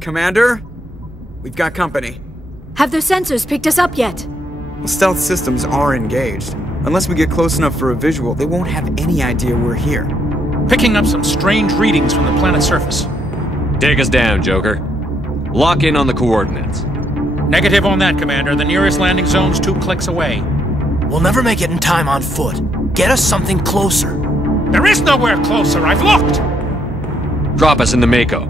Commander? We've got company. Have their sensors picked us up yet? Well, stealth systems are engaged. Unless we get close enough for a visual, they won't have any idea we're here. Picking up some strange readings from the planet's surface. Take us down, Joker. Lock in on the coordinates. Negative on that, Commander. The nearest landing zone's 2 clicks away. We'll never make it in time on foot. Get us something closer. There is nowhere closer, I've looked! Drop us in the Mako.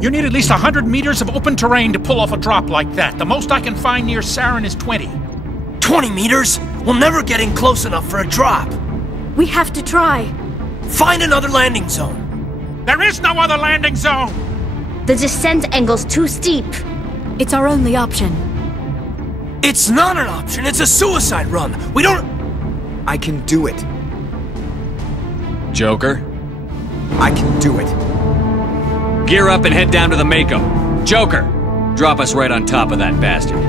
You need at least 100 meters of open terrain to pull off a drop like that. The most I can find near Saren is 20. 20 meters? We'll never get in close enough for a drop. We have to try. Find another landing zone. There is no other landing zone! The descent angle's too steep. It's our only option. It's not an option, it's a suicide run. We don't... I can do it. Joker, I can do it. gear up and head down to the Mako. Joker, drop us right on top of that bastard.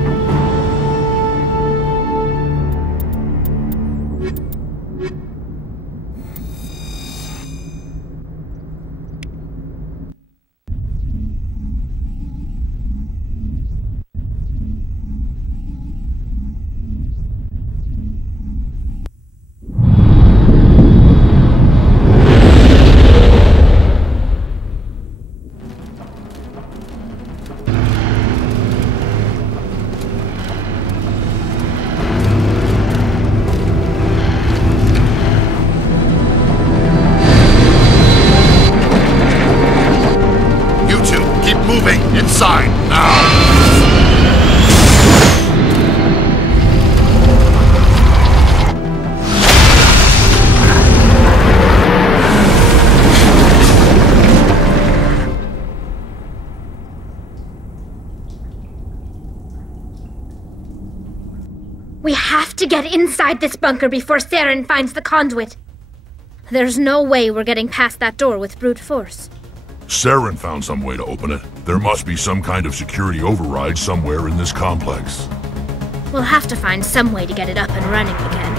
Moving inside now. We have to get inside this bunker before Saren finds the conduit. There's no way we're getting past that door with brute force. Saren found some way to open it. There must be some kind of security override somewhere in this complex. We'll have to find some way to get it up and running again.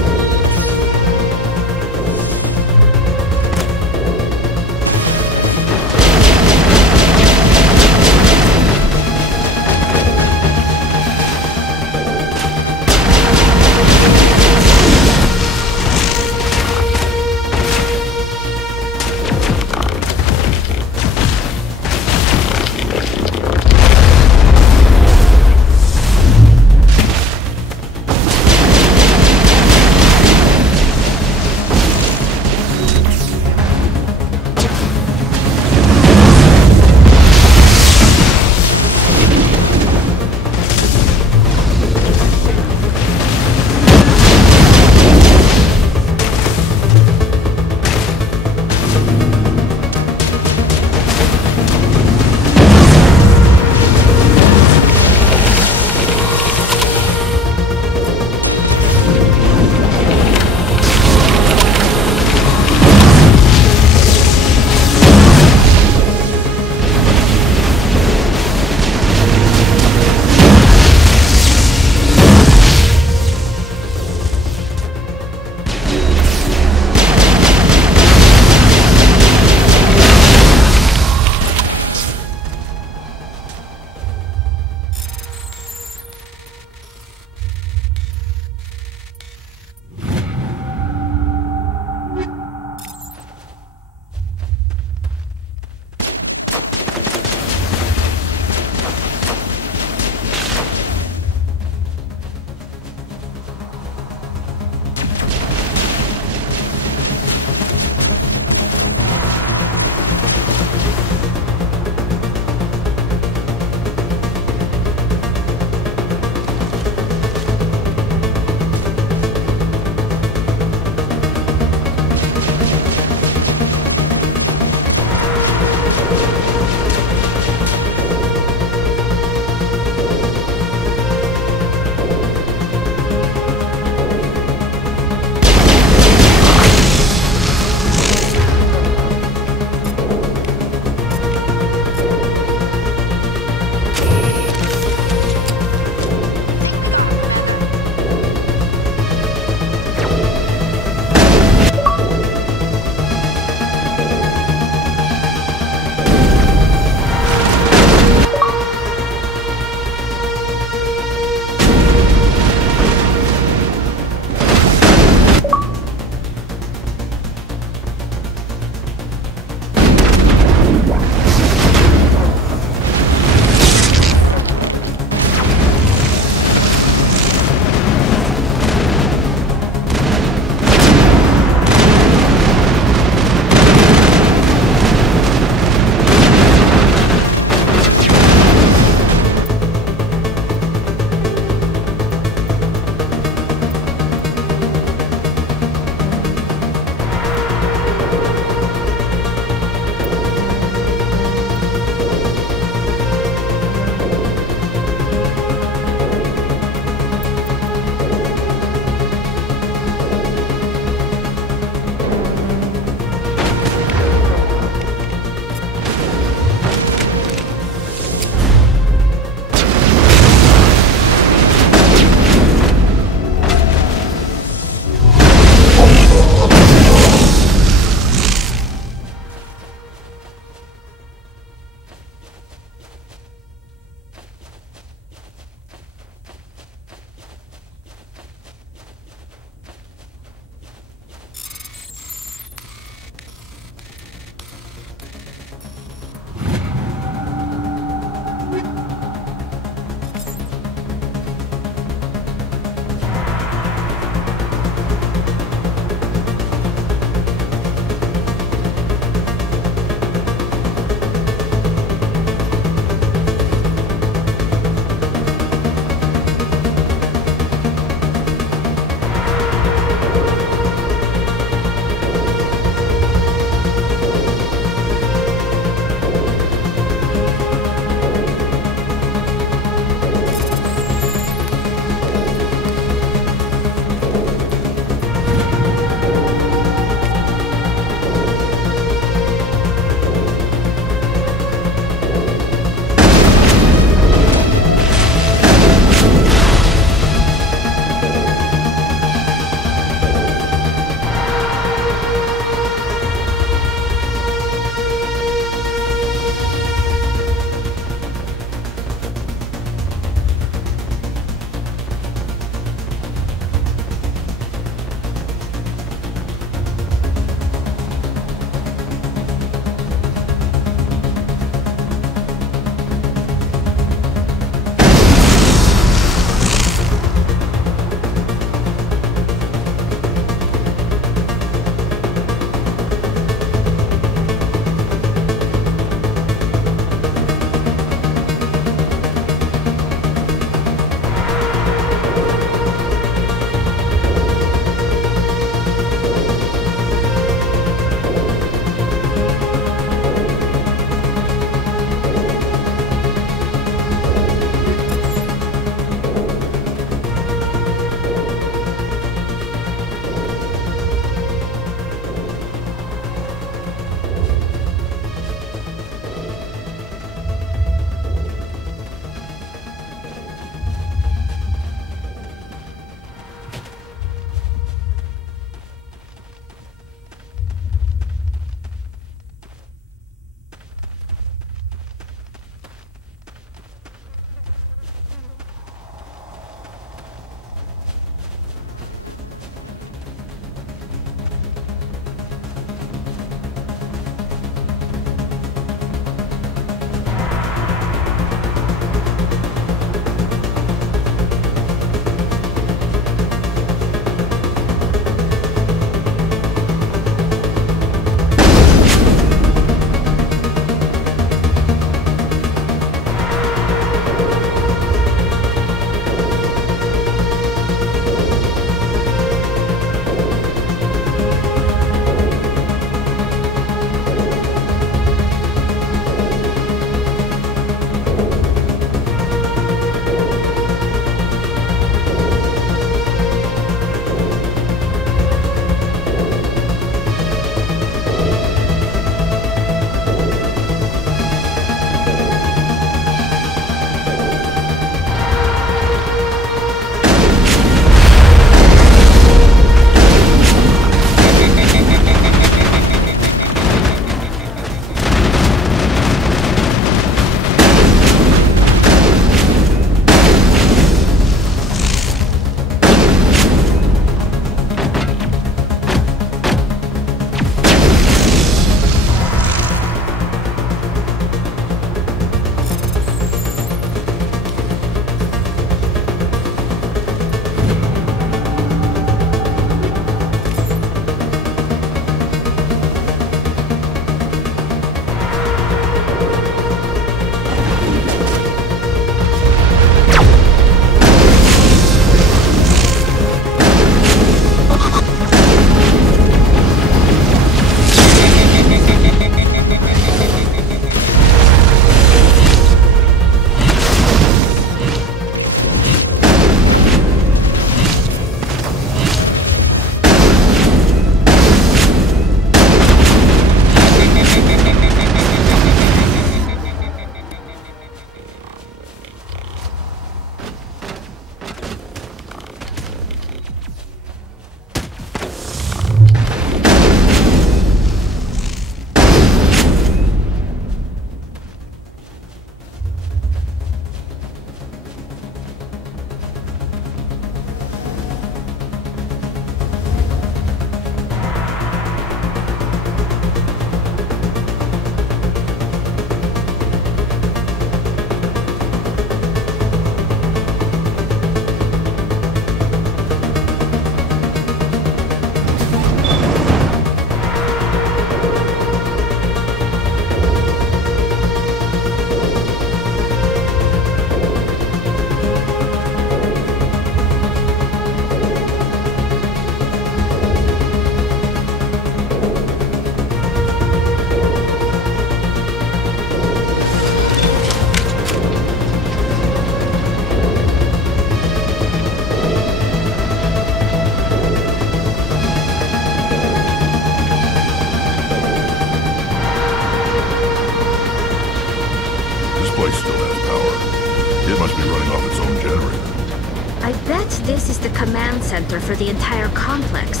command center for the entire complex.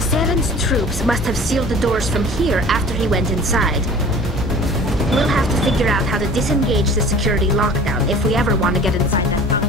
Saren's troops must have sealed the doors from here after he went inside. We'll have to figure out how to disengage the security lockdown if we ever want to get inside that bunker.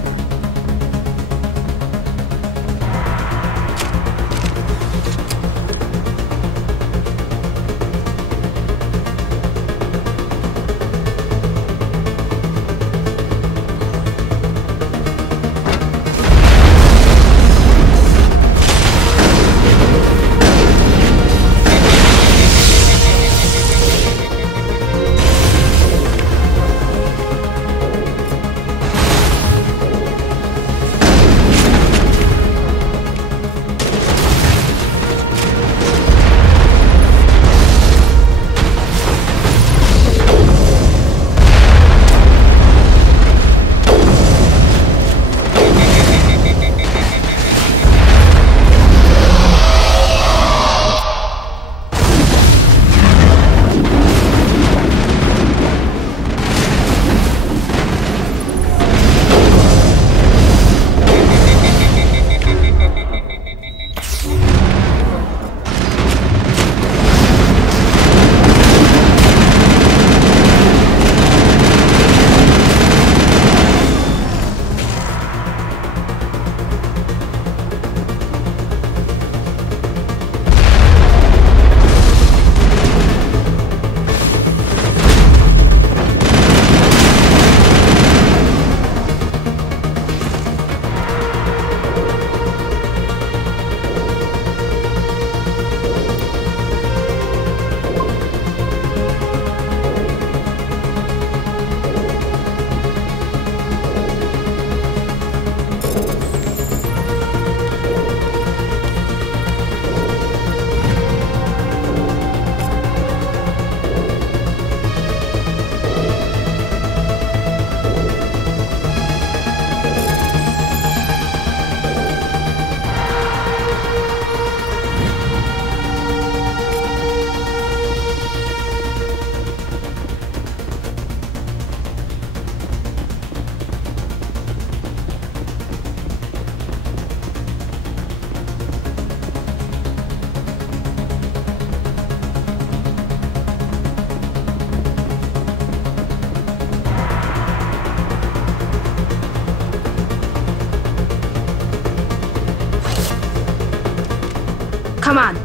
Come on.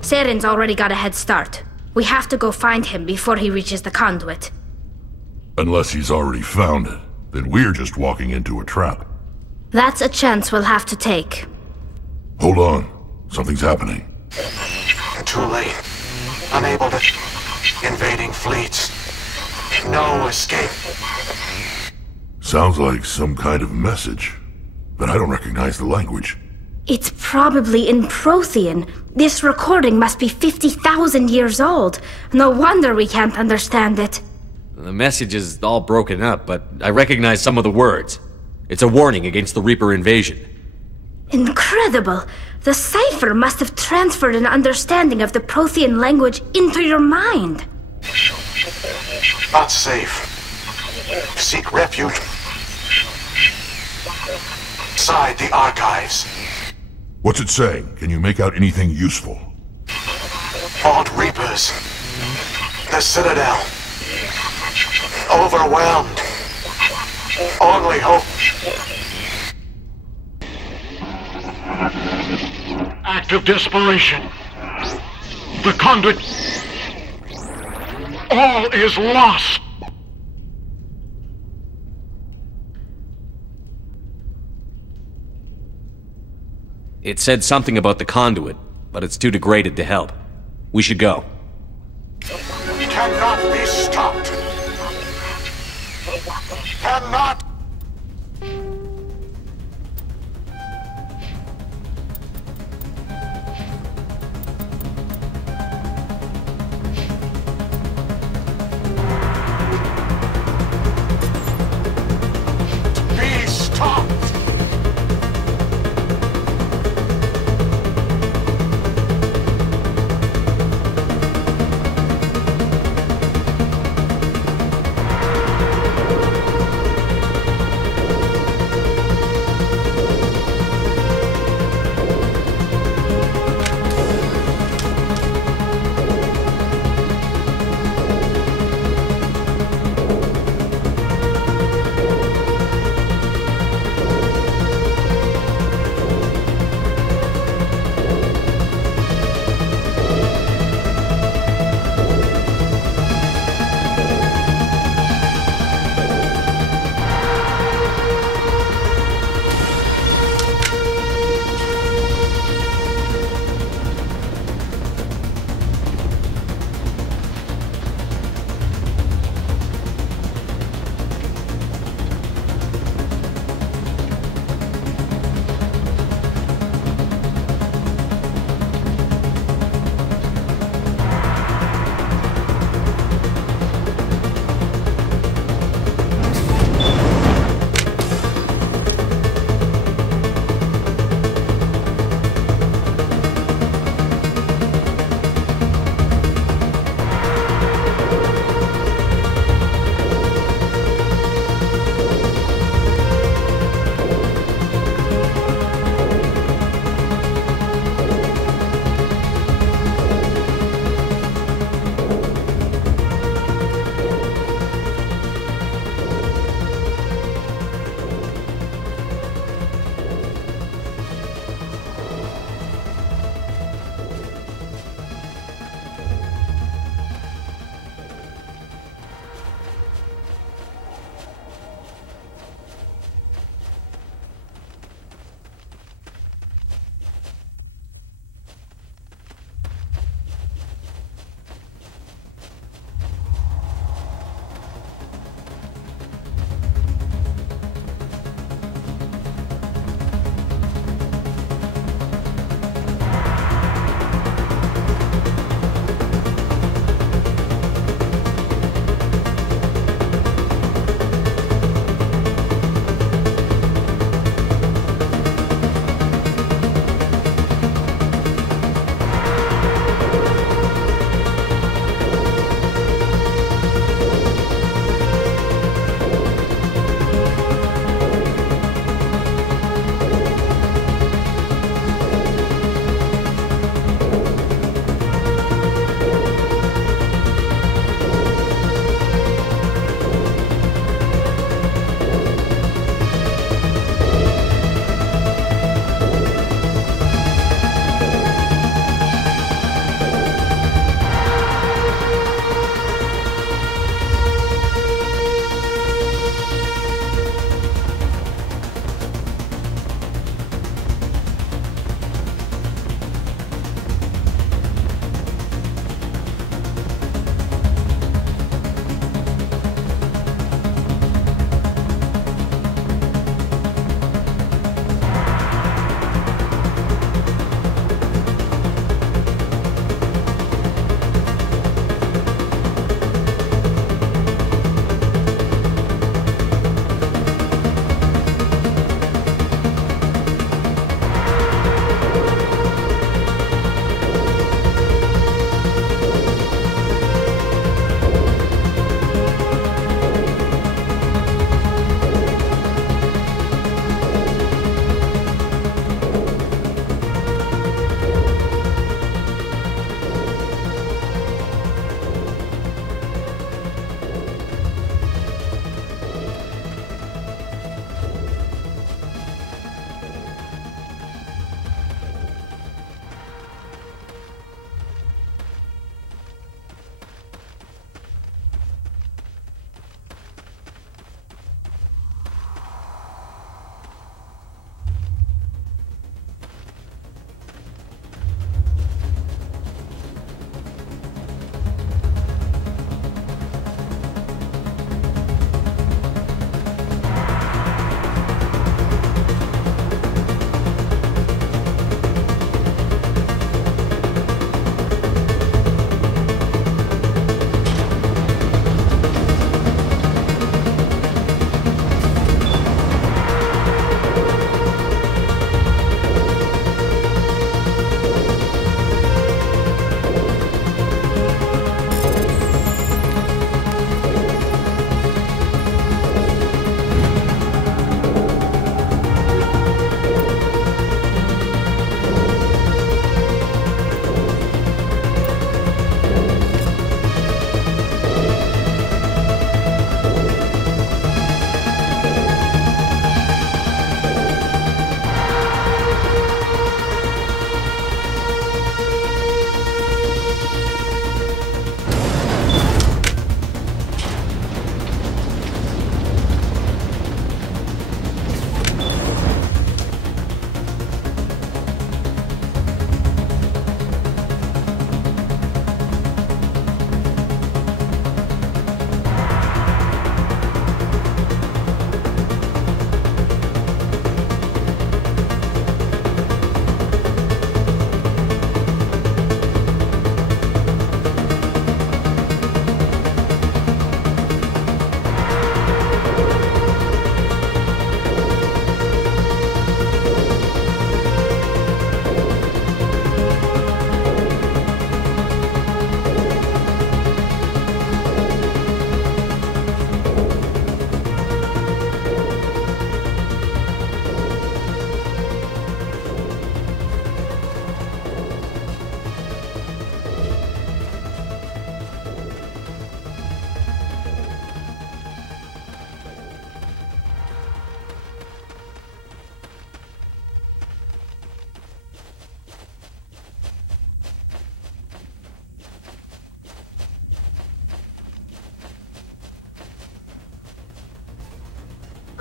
Saren's already got a head start. We have to go find him before he reaches the conduit. Unless he's already found it, then we're just walking into a trap. That's a chance we'll have to take. Hold on. Something's happening. Too late. Unable to... Invading fleets. No escape. Sounds like some kind of message, but I don't recognize the language. It's probably in Prothian. This recording must be 50,000 years old. No wonder we can't understand it. The message is all broken up, but I recognize some of the words. It's a warning against the Reaper invasion. Incredible! The cipher must have transferred an understanding of the Prothian language into your mind. Not safe. Seek refuge inside the archives. What's it saying? Can you make out anything useful? Fought Reapers. The Citadel. Overwhelmed. Only hope. Act of desperation. The conduit. All is lost. It said something about the conduit, but it's too degraded to help. We should go. Cannot be stopped. Cannot. Be stopped.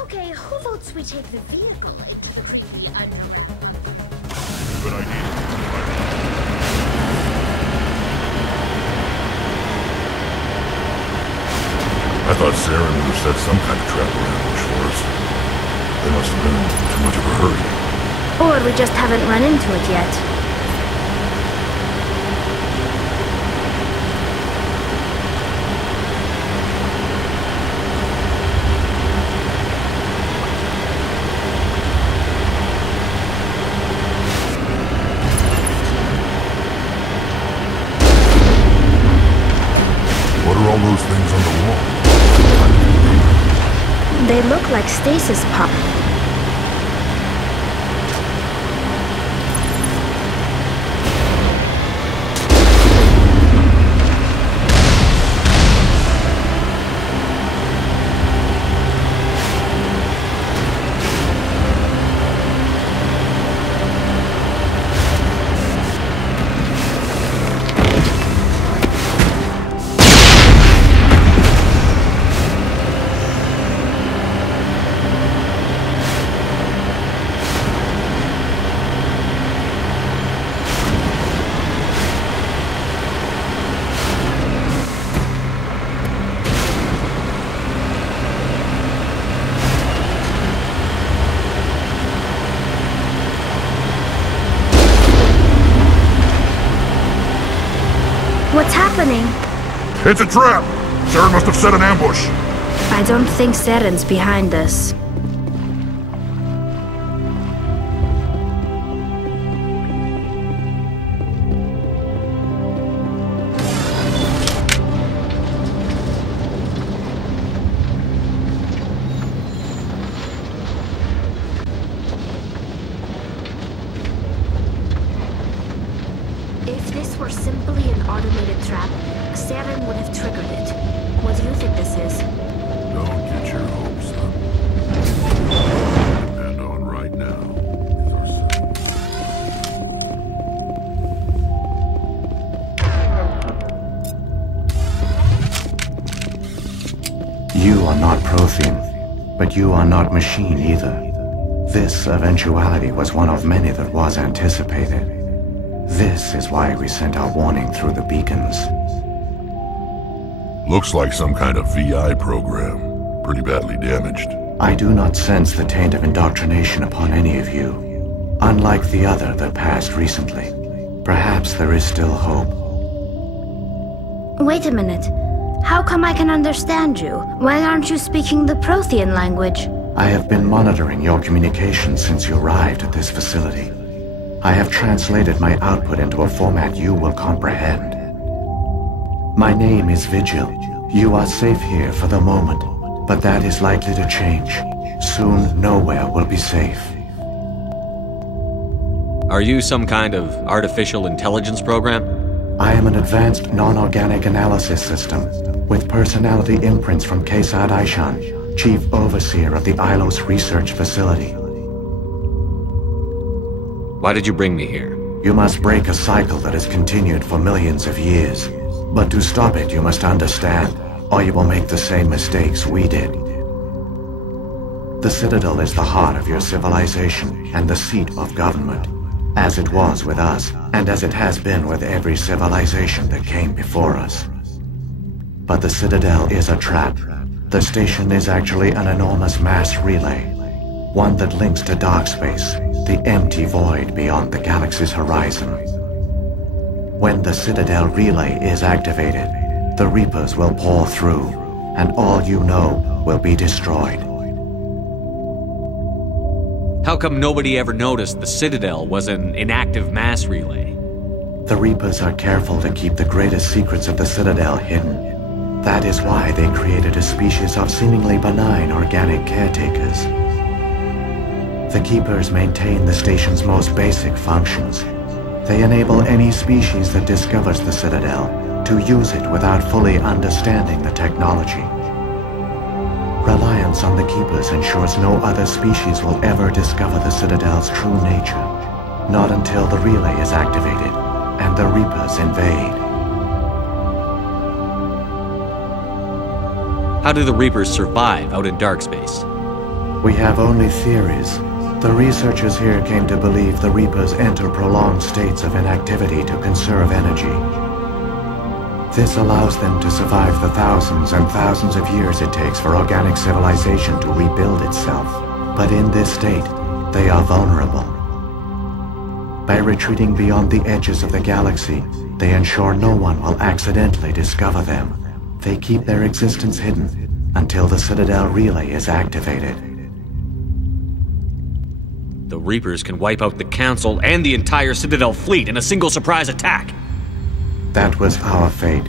Okay, who votes we take the vehicle into the unknown? Good idea. I thought Saren would have set some kind of trap or ambush for us. They must have been in too much of a hurry. Or we just haven't run into it yet. What are all those things on the wall? They look like stasis pump. What's happening? It's a trap! Saren must have set an ambush. I don't think Saren's behind this. If this were simply an automated trap, Saren would have triggered it. What do you think this is? Don't get your hopes up. Depend on right now. You are not prothian, but you are not machine either. This eventuality was one of many that was anticipated. This is why we sent our warning through the beacons. Looks like some kind of VI program. Pretty badly damaged. I do not sense the taint of indoctrination upon any of you. Unlike the other that passed recently. Perhaps there is still hope. Wait a minute. How come I can understand you? Why aren't you speaking the Prothian language? I have been monitoring your communications since you arrived at this facility. I have translated my output into a format you will comprehend. My name is Vigil. You are safe here for the moment, but that is likely to change. Soon, nowhere will be safe. Are you some kind of artificial intelligence program? I am an advanced non-organic analysis system, with personality imprints from Kesad Aishan, Chief Overseer of the Ilos Research Facility. Why did you bring me here? You must break a cycle that has continued for millions of years. But to stop it, you must understand, or you will make the same mistakes we did. The Citadel is the heart of your civilization and the seat of government, as it was with us, and as it has been with every civilization that came before us. But the Citadel is a trap. The station is actually an enormous mass relay, one that links to dark space, the empty void beyond the galaxy's horizon. When the Citadel relay is activated, the Reapers will pour through, and all you know will be destroyed. How come nobody ever noticed the Citadel was an inactive mass relay? The Reapers are careful to keep the greatest secrets of the Citadel hidden. That is why they created a species of seemingly benign organic caretakers. The Keepers maintain the station's most basic functions. They enable any species that discovers the Citadel to use it without fully understanding the technology. Reliance on the Keepers ensures no other species will ever discover the Citadel's true nature. Not until the relay is activated and the Reapers invade. How do the Reapers survive out in dark space? We have only theories. The researchers here came to believe the Reapers enter prolonged states of inactivity to conserve energy. This allows them to survive the thousands and thousands of years it takes for organic civilization to rebuild itself. But in this state, they are vulnerable. By retreating beyond the edges of the galaxy, they ensure no one will accidentally discover them. They keep their existence hidden until the Citadel relay is activated. The Reapers can wipe out the Council and the entire Citadel fleet in a single surprise attack. That was our fate.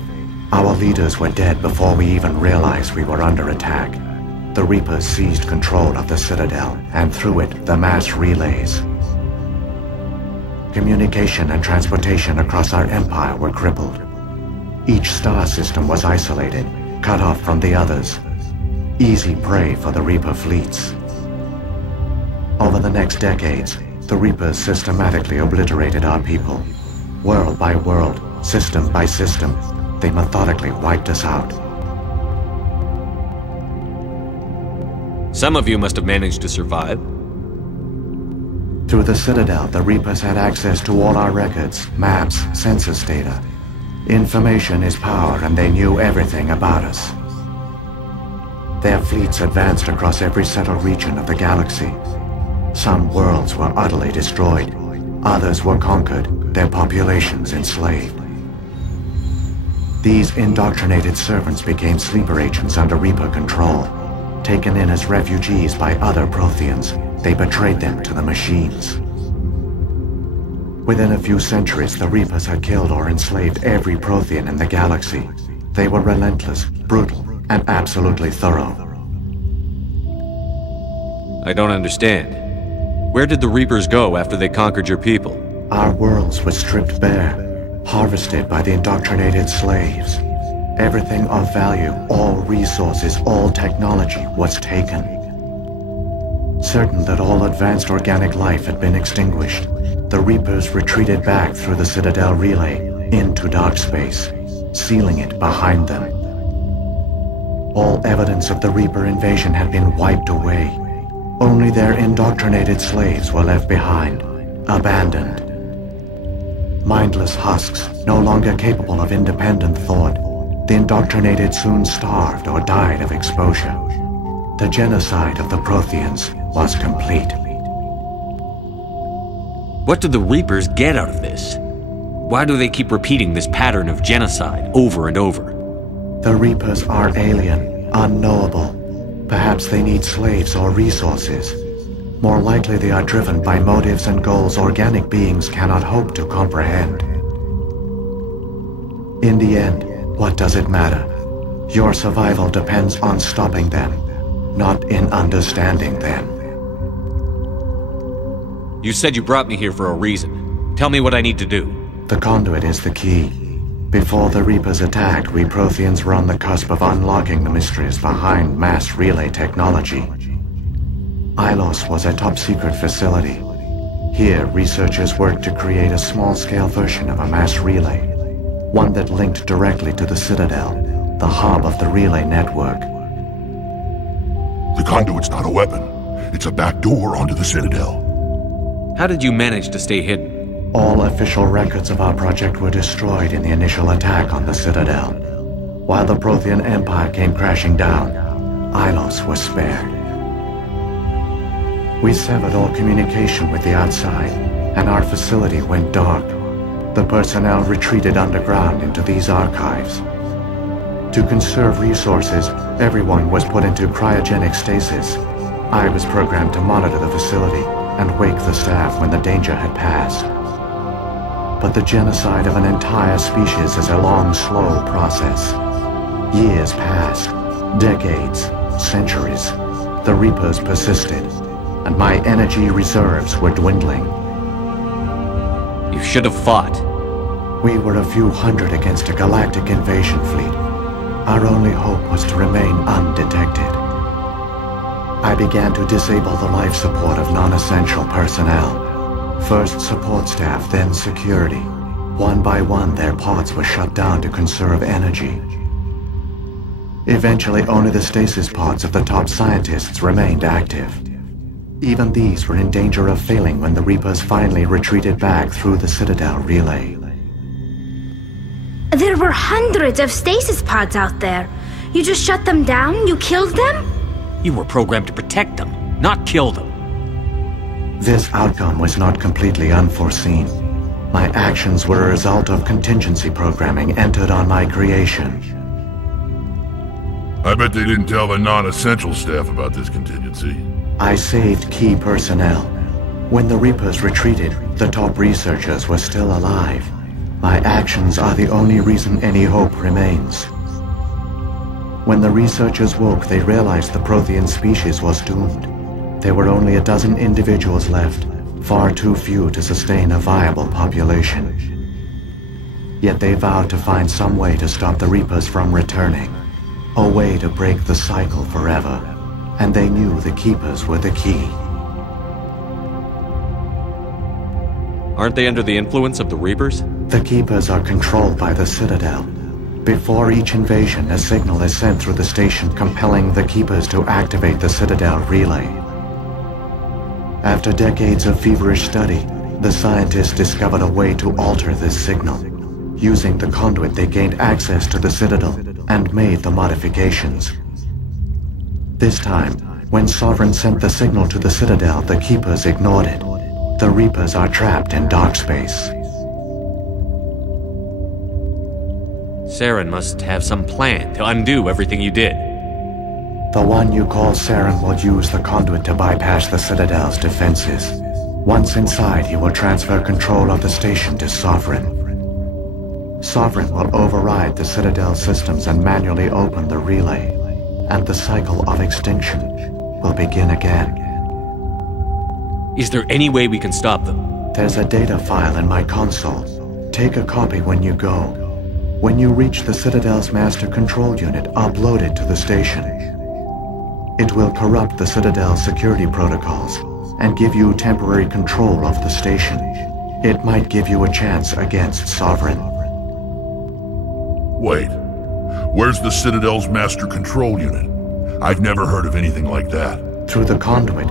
Our leaders were dead before we even realized we were under attack. The Reapers seized control of the Citadel, and through it, the mass relays. Communication and transportation across our empire were crippled. Each star system was isolated, cut off from the others. Easy prey for the Reaper fleets. Over the next decades, the Reapers systematically obliterated our people. World by world, system by system, they methodically wiped us out. Some of you must have managed to survive. Through the Citadel, the Reapers had access to all our records, maps, census data. Information is power, and they knew everything about us. Their fleets advanced across every settled region of the galaxy. Some worlds were utterly destroyed. Others were conquered, their populations enslaved. These indoctrinated servants became sleeper agents under Reaper control. Taken in as refugees by other Prothians, they betrayed them to the machines. Within a few centuries, the Reapers had killed or enslaved every Prothian in the galaxy. They were relentless, brutal, and absolutely thorough. I don't understand. Where did the Reapers go after they conquered your people? Our worlds were stripped bare, harvested by the indoctrinated slaves. Everything of value, all resources, all technology was taken. Certain that all advanced organic life had been extinguished, the Reapers retreated back through the Citadel relay into dark space, sealing it behind them. All evidence of the Reaper invasion had been wiped away. Only their indoctrinated slaves were left behind, abandoned. Mindless husks, no longer capable of independent thought, the indoctrinated soon starved or died of exposure. The genocide of the Prothians was complete. What do the Reapers get out of this? Why do they keep repeating this pattern of genocide over and over? The Reapers are alien, unknowable. Perhaps they need slaves or resources. More likely they are driven by motives and goals organic beings cannot hope to comprehend. In the end, what does it matter? Your survival depends on stopping them, not in understanding them. You said you brought me here for a reason. Tell me what I need to do. The conduit is the key. Before the Reapers attacked, we Prothians were on the cusp of unlocking the mysteries behind mass relay technology. Ilos was a top-secret facility. Here, researchers worked to create a small-scale version of a mass relay, one that linked directly to the Citadel, the hub of the relay network. The conduit's not a weapon. It's a back door onto the Citadel. How did you manage to stay hidden? All official records of our project were destroyed in the initial attack on the Citadel. While the Prothian Empire came crashing down, Ilos was spared. We severed all communication with the outside, and our facility went dark. The personnel retreated underground into these archives. To conserve resources, everyone was put into cryogenic stasis. I was programmed to monitor the facility and wake the staff when the danger had passed. But the genocide of an entire species is a long, slow process. Years passed, decades, centuries. The Reapers persisted, and my energy reserves were dwindling. You should have fought. We were a few hundred against a galactic invasion fleet. Our only hope was to remain undetected. I began to disable the life support of non-essential personnel. First support staff, then security. One by one, their pods were shut down to conserve energy. Eventually, only the stasis pods of the top scientists remained active. Even these were in danger of failing when the Reapers finally retreated back through the Citadel relay. There were hundreds of stasis pods out there. You just shut them down? You killed them? You were programmed to protect them, not kill them. This outcome was not completely unforeseen. My actions were a result of contingency programming entered on my creation. I bet they didn't tell the non-essential staff about this contingency. I saved key personnel. When the Reapers retreated, the top researchers were still alive. My actions are the only reason any hope remains. When the researchers woke, they realized the prothian species was doomed. There were only a dozen individuals left, far too few to sustain a viable population. Yet they vowed to find some way to stop the Reapers from returning. A way to break the cycle forever. And they knew the Keepers were the key. Aren't they under the influence of the Reapers? The Keepers are controlled by the Citadel. Before each invasion, a signal is sent through the station compelling the Keepers to activate the Citadel relay. After decades of feverish study, the scientists discovered a way to alter this signal. Using the conduit, they gained access to the Citadel and made the modifications. This time, when Sovereign sent the signal to the Citadel, the Keepers ignored it. The Reapers are trapped in dark space. Saren must have some plan to undo everything you did. The one you call Saren will use the conduit to bypass the Citadel's defenses. Once inside, he will transfer control of the station to Sovereign. Sovereign will override the Citadel systems and manually open the relay, and the cycle of extinction will begin again. Is there any way we can stop them? There's a data file in my console. Take a copy when you go. When you reach the Citadel's master control unit, upload it to the station. It will corrupt the Citadel's security protocols and give you temporary control of the station. It might give you a chance against Sovereign. Wait. Where's the Citadel's master control unit? I've never heard of anything like that. Through the conduit.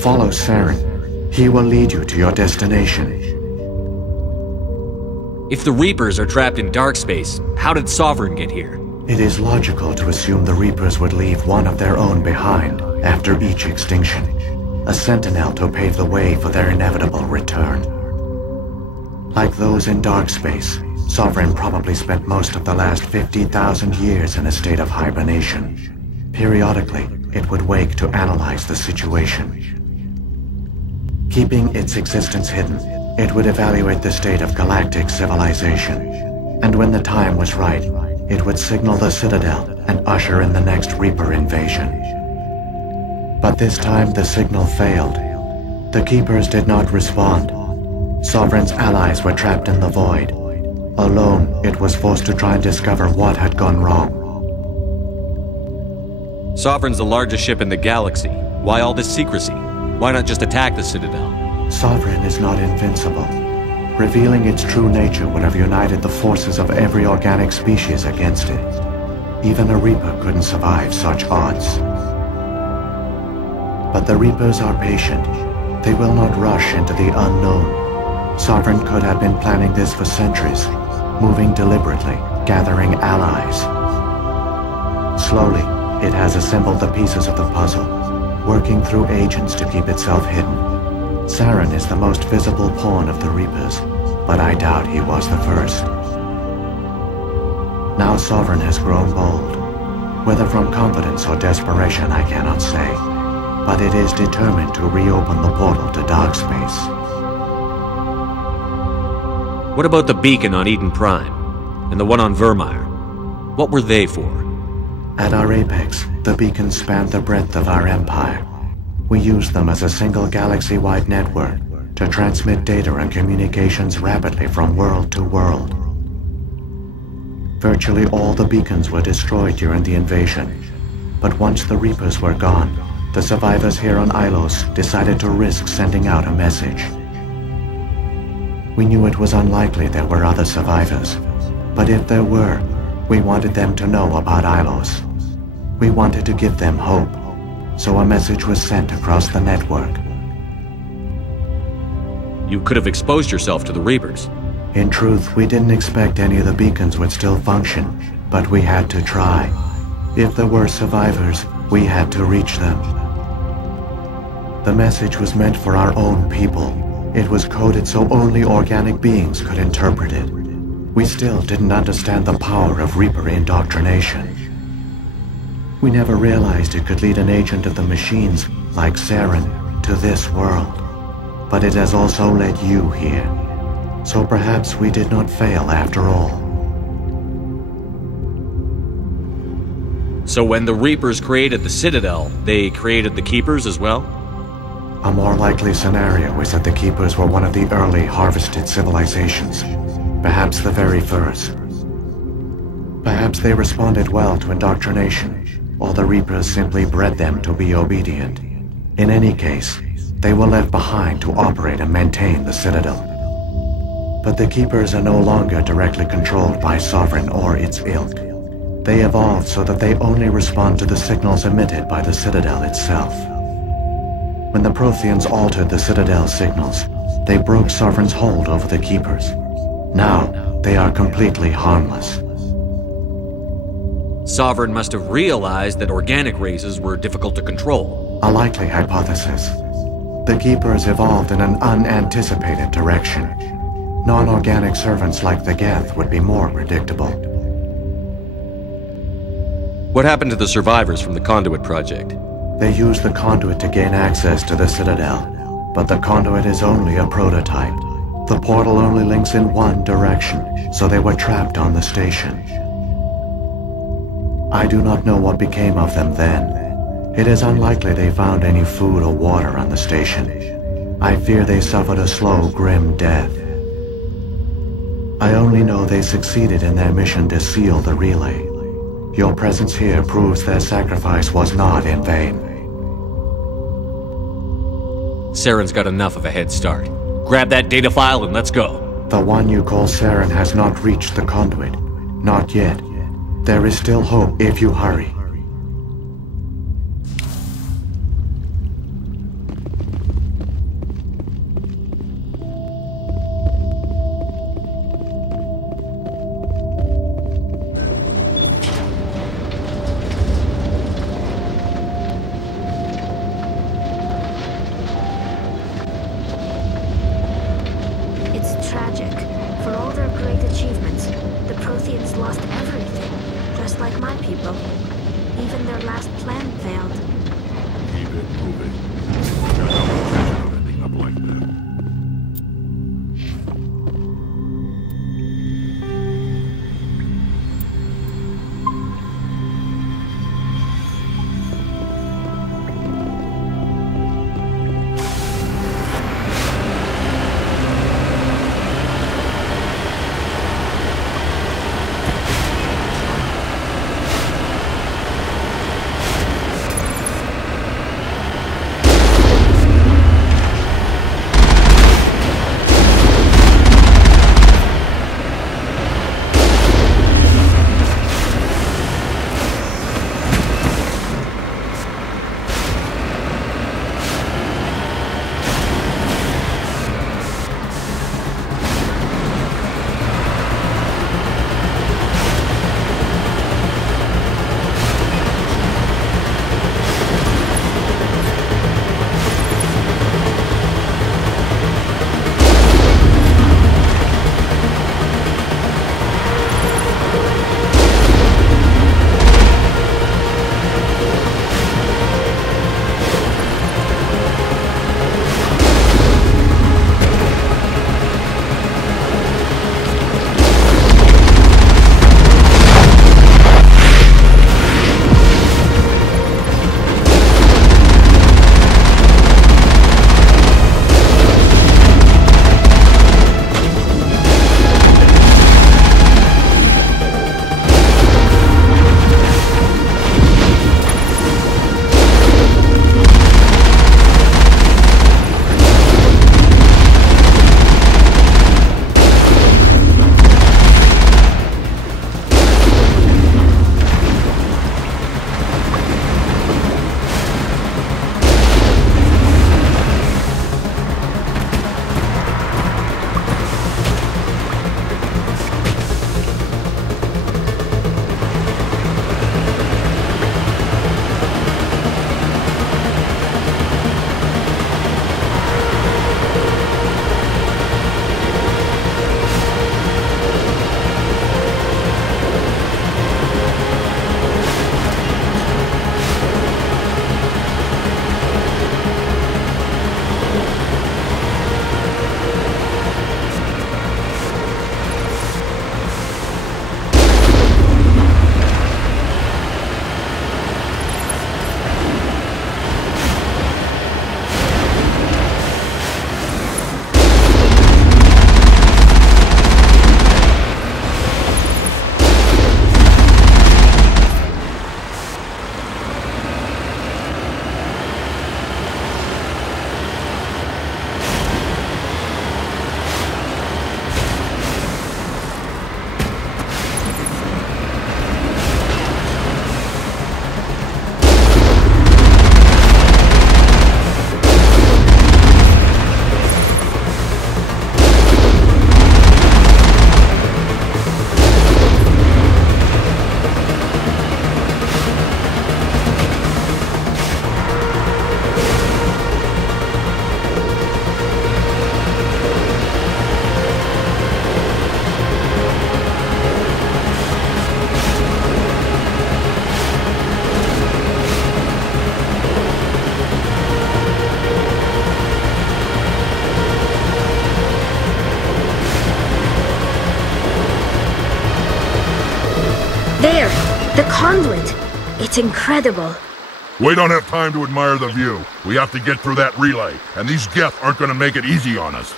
Follow Saren. He will lead you to your destination. If the Reapers are trapped in dark space, how did Sovereign get here? It is logical to assume the Reapers would leave one of their own behind after each extinction. A sentinel to pave the way for their inevitable return. Like those in dark space, Sovereign probably spent most of the last 50,000 years in a state of hibernation. Periodically, it would wake to analyze the situation. Keeping its existence hidden, it would evaluate the state of galactic civilization. And when the time was right, it would signal the Citadel and usher in the next Reaper invasion. But this time the signal failed. The Keepers did not respond. Sovereign's allies were trapped in the void. Alone, it was forced to try and discover what had gone wrong. Sovereign's the largest ship in the galaxy. Why all this secrecy? Why not just attack the Citadel? Sovereign is not invincible. Revealing its true nature would have united the forces of every organic species against it. Even a Reaper couldn't survive such odds. But the Reapers are patient. They will not rush into the unknown. Sovereign could have been planning this for centuries, moving deliberately, gathering allies. Slowly, it has assembled the pieces of the puzzle, working through agents to keep itself hidden. Saren is the most visible pawn of the Reapers, but I doubt he was the first. Now Sovereign has grown bold. Whether from confidence or desperation, I cannot say. But it is determined to reopen the portal to dark space. What about the beacon on Eden Prime? And the one on Vermeer? What were they for? At our apex, the beacons spanned the breadth of our empire. We used them as a single galaxy-wide network to transmit data and communications rapidly from world to world. Virtually all the beacons were destroyed during the invasion, but once the Reapers were gone, the survivors here on Ilos decided to risk sending out a message. We knew it was unlikely there were other survivors, but if there were, we wanted them to know about Ilos. We wanted to give them hope. so a message was sent across the network. You could have exposed yourself to the Reapers. In truth, we didn't expect any of the beacons would still function, but we had to try. If there were survivors, we had to reach them. The message was meant for our own people. It was coded so only organic beings could interpret it. We still didn't understand the power of Reaper indoctrination. We never realized it could lead an agent of the machines, like Saren, to this world. But it has also led you here. So perhaps we did not fail after all. So when the Reapers created the Citadel, they created the Keepers as well? A more likely scenario is that the Keepers were one of the early harvested civilizations. Perhaps the very first. Perhaps they responded well to indoctrination, or the Reapers simply bred them to be obedient. In any case, they were left behind to operate and maintain the Citadel. But the Keepers are no longer directly controlled by Sovereign or its ilk. They evolved so that they only respond to the signals emitted by the Citadel itself. When the Prothians altered the Citadel signals, they broke Sovereign's hold over the Keepers. Now, they are completely harmless. Sovereign must have realized that organic races were difficult to control. A likely hypothesis. The Keepers evolved in an unanticipated direction. Non-organic servants like the Geth would be more predictable. What happened to the survivors from the Conduit project? They used the Conduit to gain access to the Citadel, but the Conduit is only a prototype. The portal only links in one direction, so they were trapped on the station. I do not know what became of them then. It is unlikely they found any food or water on the station. I fear they suffered a slow, grim death. I only know they succeeded in their mission to seal the relay. Your presence here proves their sacrifice was not in vain. Saren's got enough of a head start. Grab that data file and let's go. The one you call Saren has not reached the conduit. Not yet. There is still hope if you hurry. The conduit! It's incredible. We don't have time to admire the view. We have to get through that relay, and these Geth aren't gonna make it easy on us.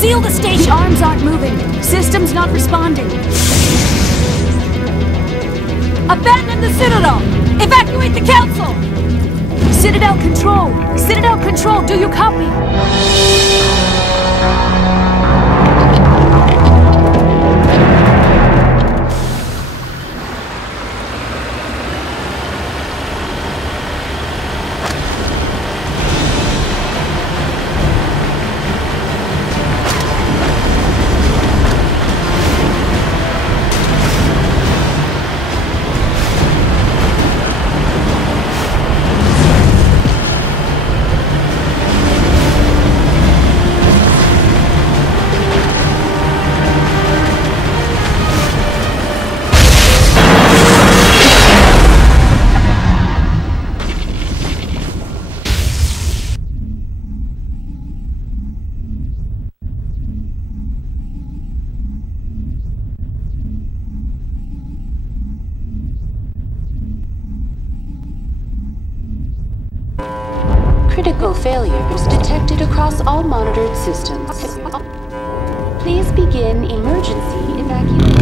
Seal the station! The arms aren't moving. System's not responding. Abandon the Citadel! Evacuate the Council! Citadel Control! Citadel Control, do you copy? Critical failures detected across all monitored systems. Please begin emergency evacuation.